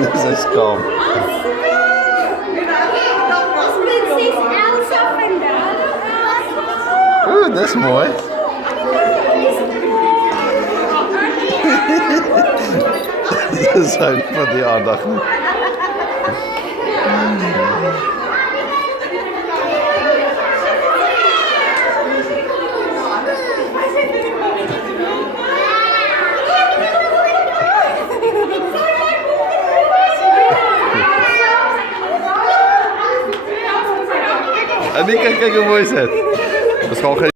Dat is kalm. Prinses Elsa vandaag. Oeh, dat is mooi. Dat zijn van die aandacht. En die kijk hoe mooi is het. Dat is gewoon geen